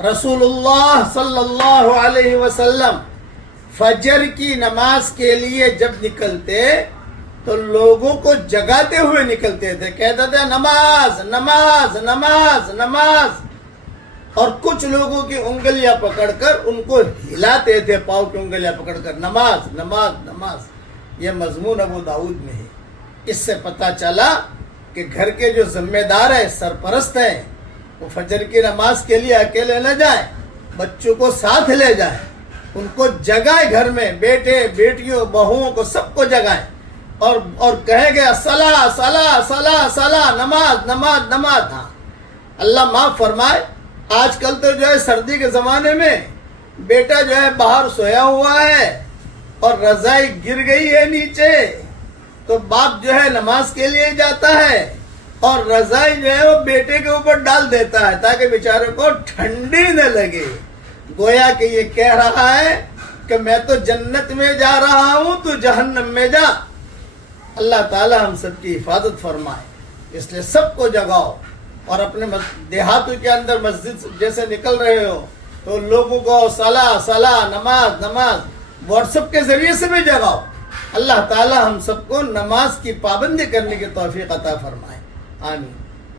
رسول اللہ صلی اللہ علیہ وسلم فجر کی نماز کے لیے جب نکلتے تو لوگوں کو جگاتے ہوئے نکلتے تھے، کہتے تھے نماز نماز نماز نماز، اور کچھ لوگوں کی انگلیاں پکڑ کر ان کو ہلاتے تھے، پاؤں کی انگلیاں پکڑ کر نماز نماز نماز۔ یہ مضمون ابو داؤد میں ہے۔ اس سے پتہ چلا کہ گھر کے جو ذمہ دار ہیں، سرپرست ہیں، وہ فجر کی نماز کے لیے اکیلے نہ جائیں، بچوں کو ساتھ لے جائیں، ان کو جگائیں، گھر میں بیٹے بیٹیوں بہوؤں کو سب کو جگائیں اور کہیں گے صلاۃ صلاۃ صلاۃ صلاۃ، نماز نماز نماز۔ ہاں اللہ معاف فرمائے، آج کل تو جو ہے سردی کے زمانے میں بیٹا جو ہے باہر سویا ہوا ہے اور رضائی گر گئی ہے نیچے، تو باپ جو ہے نماز کے لیے جاتا ہے اور رضائی جو ہے وہ بیٹے کے اوپر ڈال دیتا ہے تاکہ بیچارے کو ٹھنڈی نہ لگے، گویا کہ یہ کہہ رہا ہے کہ میں تو جنت میں جا رہا ہوں تو جہنم میں جا۔ اللہ تعالی ہم سب کی حفاظت فرمائے، اس لیے سب کو جگاؤ، اور اپنے دیہاتوں کے اندر مسجد جیسے نکل رہے ہو تو لوگوں کو صلاح صلاح نماز نماز واٹس ایپ کے ذریعے سے بھی جگاؤ۔ اللہ تعالی ہم سب کو نماز کی پابندی کرنے کی توفیق عطا فرمائے، آمین۔